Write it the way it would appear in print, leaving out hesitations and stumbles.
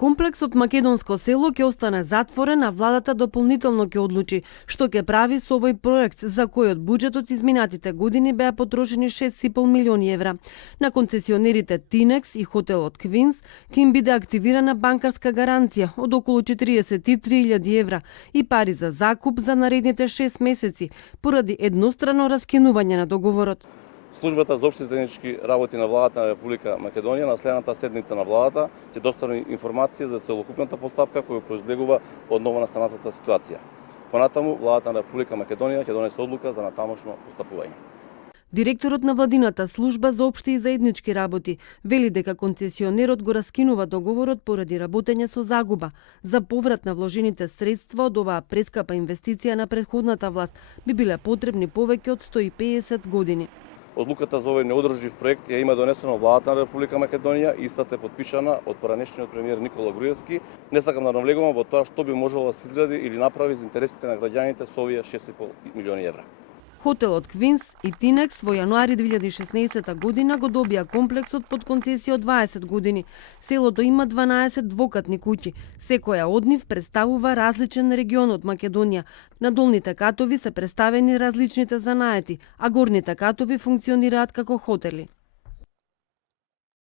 Комплексот Македонско село ќе остане затворен, а владата дополнително ќе одлучи што ќе прави со овој проект, за којот буџетот изминатите години беа потрошени 6,5 милиони евра. На концесионерите Тинекс и хотелот Квинс ќе им биде активирана банкарска гаранција од околу 43.000 евра и пари за закуп за наредните 6 месеци поради еднострано раскинување на договорот. Службата за општи заеднички работи на владата на Република Македонија на следната седница на владата ќе достави информација за целокупната постапка која произлегува од новонастанатата ситуација. Понатаму, владата на Република Македонија ќе донесе одлука за натамошно постапување. Директорот на владината служба за општи и заеднички работи вели дека концесионерот го раскинува договорот поради работење со загуба. За поврат на вложените средства од оваа прескапа инвестиција на претходната власт би биле потребни повеќе од 150 години. Одлуката за овој неодржив проект ја има донесено владата на Република Македонија и истата е подпишана од поранешниот премиер Никола Груевски. Не сакам да навлегувам во тоа што би можело да се изгради или направи за интересите на граѓаните со овие 6,5 милиони евра. Хотелот Квинс и Тинекс во јануари 2016 година го добија комплексот под концесија од 20 години. Селото има 12 двокатни куќи. Секоја од нив представува различен регион од Македонија. На долните катови се представени различните занаети, а горните катови функционираат како хотели.